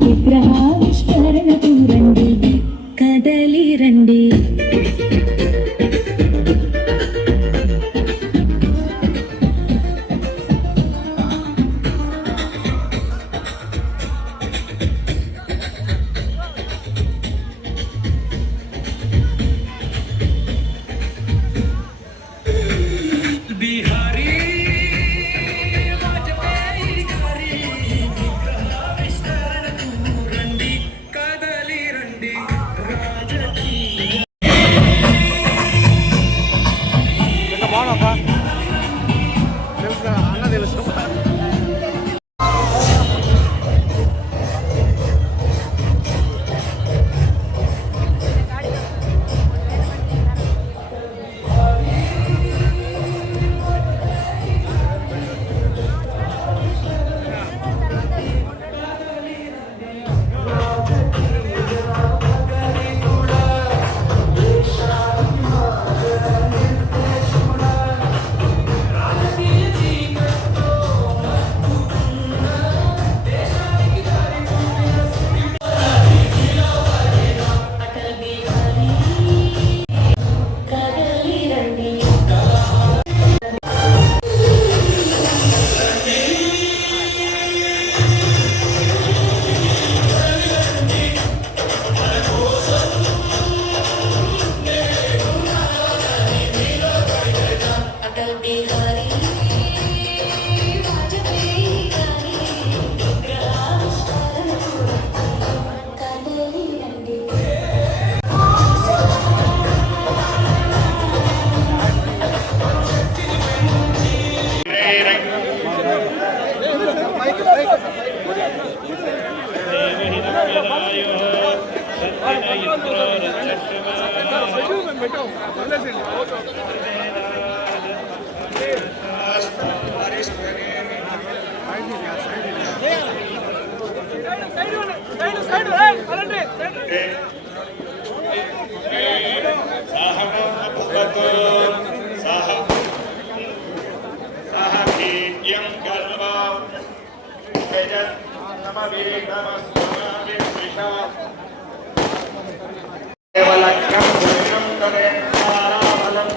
విగ్రహావిష్కరణకు రండి, కదలి రండి.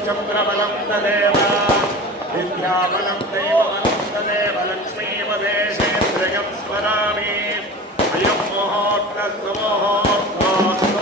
చంద్రబలం తదేవ విద్యాబలం దైవబలం తదేవ లక్ష్మీపదేశేంద్రియం స్మరామి అయం ముహూర్తస్తు ముహూర్తోస్తు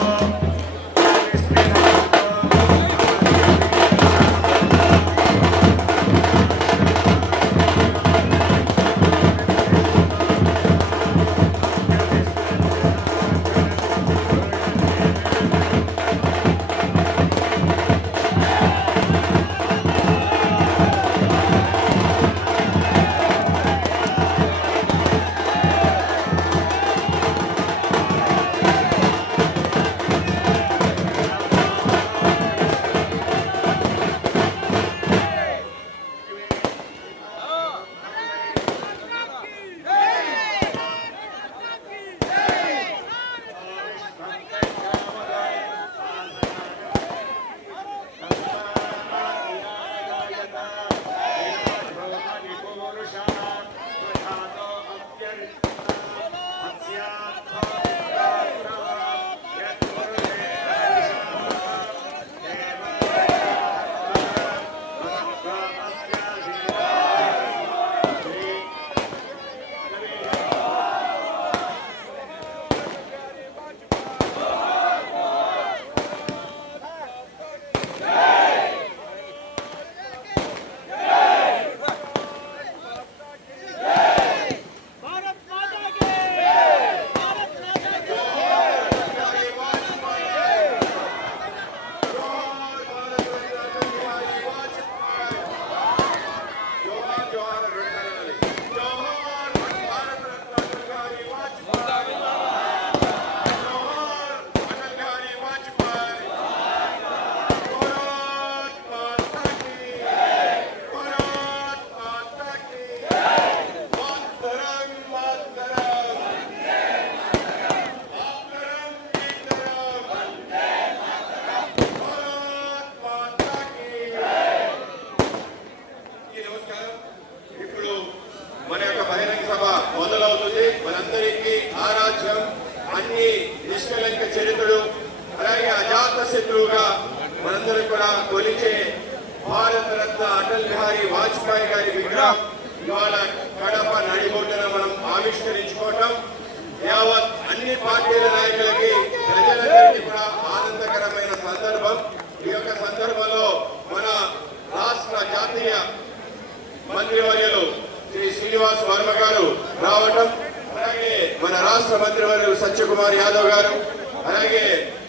అటల్ బిహారీ వాజ్పేయి గారి విగ్రహం ఇవాళ కడప నడిబొడ్డున మనం ఆవిష్కరించుకోవటం యావత్ అన్ని పార్టీల నాయకులకి ప్రజలందరికీ కూడా ఆనందకరమైన సందర్భం. ఈ యొక్క సందర్భంలో మన రాష్ట్ర జాతీయ మంత్రివర్యులు శ్రీ శ్రీనివాస్ వర్మ గారు రావటం, అలాగే మన రాష్ట్ర మంత్రివర్యులు సత్యకుమార్ యాదవ్ గారు, అలాగే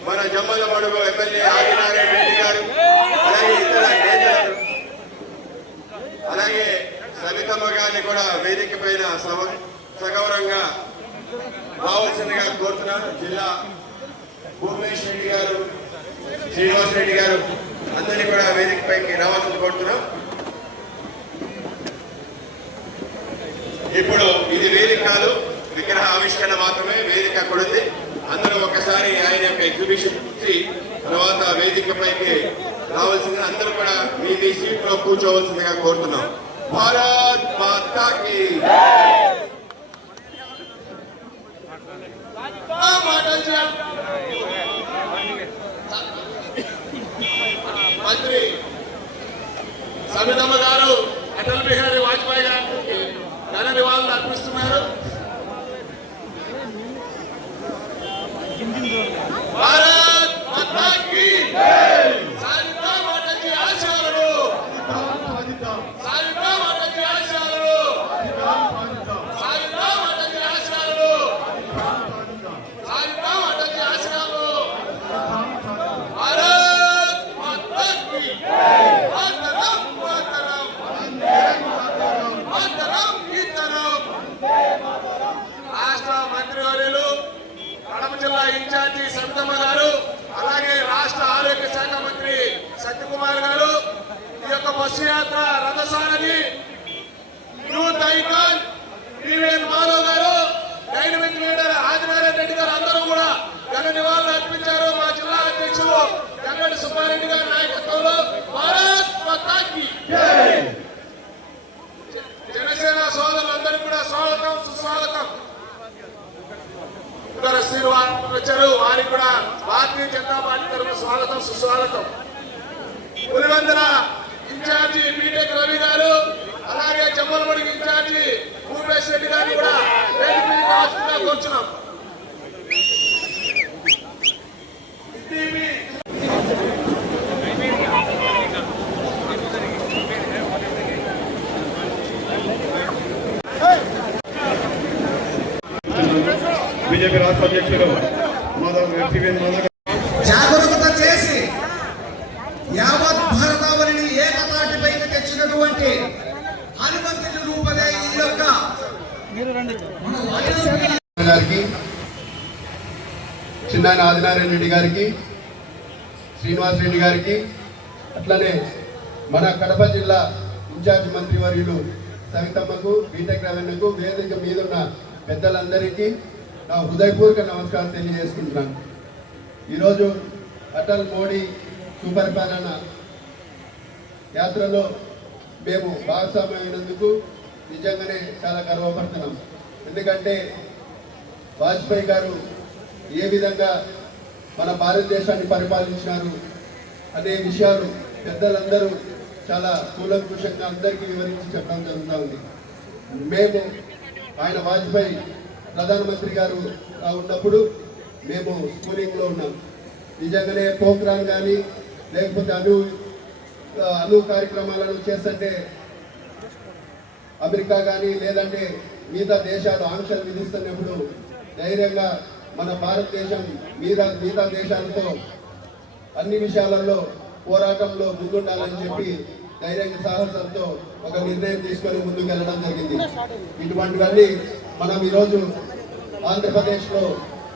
మన జమ్మలమడుగు ఎమ్మెల్యే ఆదినారాయణ రెడ్డి గారు, అలాగే ఇతర నేతలు, అలాగే సవితమ్మ గారిని కూడా వేదిక పైన సగౌరవంగా రావాల్సిందిగా కోరుతున్నాను. జిల్లా భూమేష్ రెడ్డి గారు, శ్రీనివాస్ రెడ్డి గారు అందరినీ కూడా వేదిక పైకి రావాల్సింది కోరుతున్నాం. ఇప్పుడు ఇది వేదిక కాదు, విగ్రహ ఆవిష్కరణ మాత్రమే. వేదిక అక్కడ ఉంది. అందరూ ఒకసారి ఆయన యొక్క ఎగ్జిబిషన్ చూసి తర్వాత వేదిక పైకి రావాల్సిందిగా అందరూ కూడా మీ మీ సీట్ లో కూర్చోవలసిందిగా కోరుతున్నాం. భారత్ మాతా కీ మంత్రి సవితమ్మ గారు అటల్ బిహారీ వాజ్పేయి గారికి ఘన నివాళులు అర్పిస్తున్నారు. భారత్ మాతా కీ సారితా మాతాజీ ఆశయాలను సారితా మాతాజీ ఆశయాలను సారితా మాతాజీ ఆశయాలను సారితా మాతాజీ ఆశయాలను భారత్ మాతా కీ మాతరం మాతరం మాతరం గీతరం. రాష్ట్ర మంత్రివర్యులు కడప జిల్లా ఇన్ఛార్జి సవితమ్మ గారు, అలాగే రాష్ట్ర ఆరోగ్య శాఖ మంత్రి సత్యకుమార్ గారు, ఈ యొక్క బస్సు యాత్ర రథసారథి యూత్ ఐకాన్ పివిఎన్ మాధవ్ గారు, డైనమిక్ లీడర్ ఆదినారాయణ రెడ్డి గారు అందరూ కూడా ఘన నివాళులు అర్పించారు. మా జిల్లా అధ్యక్షులు గంగడి సుబ్బారెడ్డి గారి నాయకత్వంలో భారత్ మాతా కీ జనసేన సోదరులందరికీ కూడా స్వాగతం సుస్వాగతం. శ్రీనివాస్ వచ్చారు, వారికి కూడా భారతీయ జనతా పార్టీ తరఫున స్వాగతం సుస్వాగతం. పులివందర ఇన్ఛార్జి బీటెక్ రవి గారు, అలాగే జమ్మలమడుగు ఇన్ఛార్జి భూమేష్ రెడ్డి గారిని కూడా వేదిక మీద రాష్ట్రంగా కూర్చున్నాం. బీజేపీ రాష్ట్ర అధ్యక్షులు జాగరూకత చేసి యావత్ భారతావనిని ఏకతాటిపైకి తెచ్చినటువంటి హనుమంతుని రూపమే ఈ యొక్క గారికి, చిన్నాయన ఆదినారాయణ రెడ్డి గారికి, శ్రీనివాస్ రెడ్డి గారికి, అట్లనే మన కడప జిల్లా ఇన్ఛార్జ్ మంత్రివర్యులు సవితమ్మకు, బీటెక్ రవీణకు, వేదిక మీదున్న పెద్దలందరికీ నా హృదయపూర్వక నమస్కారం తెలియజేసుకుంటున్నాను. ఈరోజు అటల్ మోడీ సుపరిపాలన యాత్రలో మేము భాగస్వామ్యమైనందుకు నిజంగానే చాలా గర్వపడుతున్నాం. ఎందుకంటే వాజ్పేయి గారు ఏ విధంగా మన భారతదేశాన్ని పరిపాలించినారు అనే విషయాలు పెద్దలందరూ చాలా కూలంకుషంగా అందరికీ వివరించి చెప్పడం జరుగుతూ ఉంది. మేము ఆయన వాజ్పేయి ప్రధానమంత్రి గారు ఉన్నప్పుడు మేము స్కూలింగ్లో ఉన్నాం. నిజంగానే పోఖ్రాన్ కానీ లేకపోతే అణు కార్యక్రమాలను చేస్తుంటే అమెరికా కానీ లేదంటే మిగతా దేశాలు ఆంక్షలు విధిస్తున్నప్పుడు ధైర్యంగా మన భారతదేశం మిగతా దేశాలతో అన్ని విషయాలలో పోరాటంలో ముందుండాలని చెప్పి ధైర్యంగా సాహసంతో ఒక నిర్ణయం తీసుకొని ముందుకు వెళ్ళడం జరిగింది. ఇటువంటివన్నీ మనం ఈరోజు ఆంధ్రప్రదేశ్లో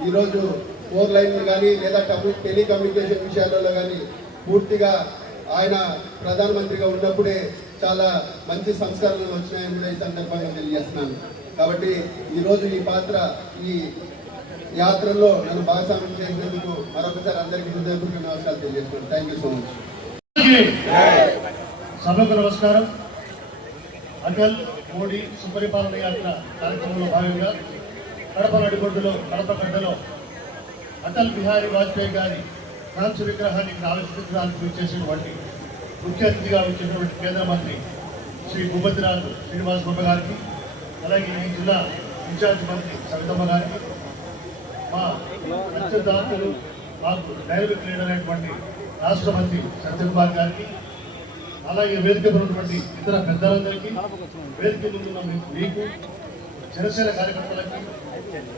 ఈరోజు 4 లైన్లు కానీ లేదా టెలికమ్యూనికేషన్ విషయాలలో కానీ పూర్తిగా ఆయన ప్రధానమంత్రిగా ఉన్నప్పుడే చాలా మంచి సంస్కరణలు వచ్చినాయని ఈ సందర్భంగా తెలియజేస్తున్నాను. కాబట్టి ఈరోజు ఈ పాత్ర ఈ యాత్రలో నన్ను భాగస్వామ్యం చేసినందుకు మరొకసారి అందరికీ హృదయపూర్వక నమస్కారాలు తెలియజేస్తున్నాను. Thank you so much. సభకు నమస్కారం. అటల్ మోడీ సుపరిపాలన యాత్ర కార్యక్రమంలో భాగంగా కడప నడిబొడ్డులో కడప గడ్డలో అటల్ బిహారీ వాజ్పేయి గారి కాంస్య విగ్రహాన్ని ఆవిష్కరించడానికి చేసినటువంటి ముఖ్య అతిథిగా వచ్చినటువంటి కేంద్ర మంత్రి శ్రీ భూపతిరాజు శ్రీనివాస్ బాబు గారికి, అలాగే ఈ జిల్లా ఇన్ఛార్జ్ మంత్రి సవితమ్మ గారికి, మా అత్యంతాలు మాకు డైనమిక్ లీడర్ అయినటువంటి రాష్ట్ర మంత్రి సత్యకుమార్ గారికి, అలాగే వేదిక ఉన్నటువంటి ఇతర పెద్దలందరికీ, వేదిక ముందున్న మీకు, జనసేన కార్యకర్తలకి,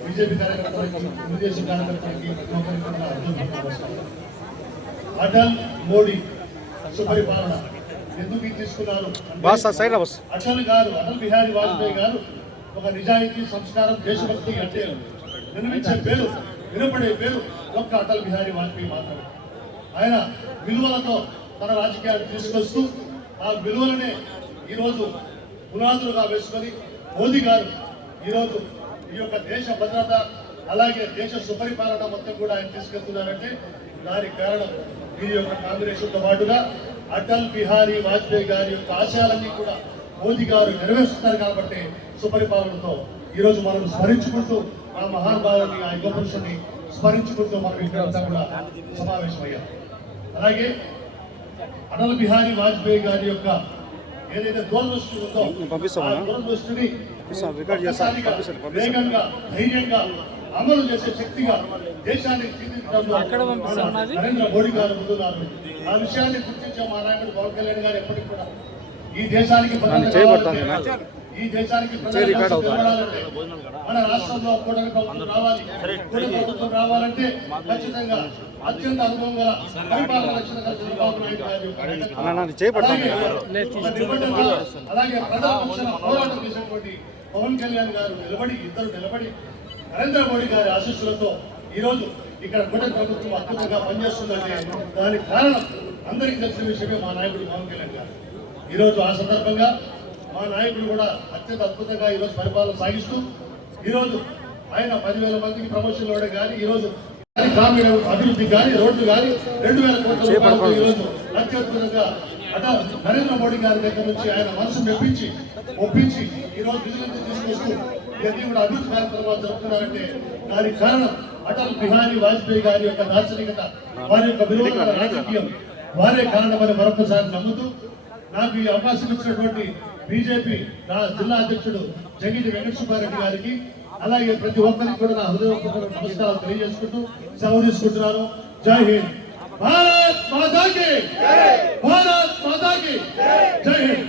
బీజేపీ కార్యకర్తలకి, తెలుగుదేశం కార్యకర్తలకి అటల్ మోడీ సుపరిపాలన ఎందుకు తీసుకున్నారు? అటల్ గారు, అటల్ బిహారీ వాజ్పేయి గారు ఒక నిజాయితీ, సంస్కారం, దేశభక్తి అంటే వినిపించే పేరు, వినపడే పేరు ఒక్క అటల్ బిహారీ వాజ్పేయి మాత్రమే. ఆయన విలువలతో తన రాజకీయాలు తీసుకొస్తూ ఆ విలువలనే ఈరోజు పునాదులుగా వేసుకొని మోదీ గారు ఈరోజు ఈ యొక్క దేశ భద్రత, అలాగే దేశ సుపరిపాలన మొత్తం కూడా ఆయన తీసుకెళ్తున్నారంటే దానికి కారణం వీరి యొక్క కాంబినేషన్తో పాటుగా అటల్ బిహారీ వాజ్పేయి గారి యొక్క ఆశయాలన్నీ కూడా మోదీ గారు నెరవేరుస్తున్నారు. కాబట్టి సుపరిపాలనతో ఈరోజు మనం స్మరించుకుంటూ ఆ మహానుభావుని, ఆ యుగ పురుషుని స్మరించుకుంటూ మనం ఇక్కడంతా కూడా సమావేశమయ్యాం. అలాగే అటల్ బిహారీ వాజ్పేయి గారి యొక్క ఏదైతే దూరదృష్టి ఉందో ఆ దూరదృష్టిని వేగంగా, ధైర్యంగా అమలు చేసే శక్తిగా దేశాన్ని తీర్చిదిద్దడంలో నరేంద్ర మోడీ గారు ముందున్నారు. ఆ విషయాన్ని గుర్తించే మా నాయకుడు పవన్ కళ్యాణ్ గారు ఎప్పటికి కూడా ఈ దేశానికి ఈ దేశానికి మన రాష్ట్రంలో కూటమి ప్రభుత్వం రావాలి. కూటమి ప్రభుత్వం రావాలంటే ఖచ్చితంగా అత్యంత అనుభవం గల పరిపాలన రక్షణ చంద్రబాబు నాయుడు గారు, అలాగే ప్రజల పక్షాన పోరాటం చేసినటువంటి పవన్ కళ్యాణ్ గారు ఇద్దరు నిలబడి నరేంద్ర మోడీ గారి ఆశీస్సులతో ఈరోజు ఇక్కడ కూటమి ప్రభుత్వం అద్భుతంగా పనిచేస్తుందంటే దానికి కారణం అందరికీ తెలిసిన విషయమే మా నాయకుడు పవన్ కళ్యాణ్ గారు. ఈరోజు ఆ సందర్భంగా మా నాయకుడు కూడా అత్యంత అద్భుతంగా ఈరోజు పరిపాలన సాగిస్తూ ఈరోజు ఆయన 10,000 మందికి ప్రమోషన్లు ఇవ్వడం కానీ, ఈరోజు గ్రామీణ అభివృద్ధి కానీ, రోడ్లు కానీ 2,000 కోట్ల రూపాయలతో ఈరోజు అత్యద్భుతంగా నరేంద్ర మోడీ గారి దగ్గర నుంచి ఆయన మనసు ఒప్పించి ఈరోజు విజిలెన్స్ తీసుకొస్తూ ఇవన్నీ కూడా అభివృద్ధి కార్యక్రమాలు జరుపుతున్నారంటే దానికి కారణం అటల్ బిహారీ వాజ్పేయి గారి యొక్క దార్శనికత, వారి యొక్క విలువల రాజకీయం, వారే కారణమని మరొకసారి నమ్ముతూ నాకు ఈ అవకాశం ఇచ్చినటువంటి బీజేపీ జిల్లా అధ్యక్షుడు జంగిటి వెంకట సుబ్బారెడ్డి గారికి, అలాగే ప్రతి ఒక్కరికి కూడా నా హృదయపూర్వక నమస్కారాలు తెలియజేసుకుంటూ సెలవు తీసుకుంటున్నాను. జై హింద్. భారత్ మాతాకి, భారత్ మాతాకి జై హింద్.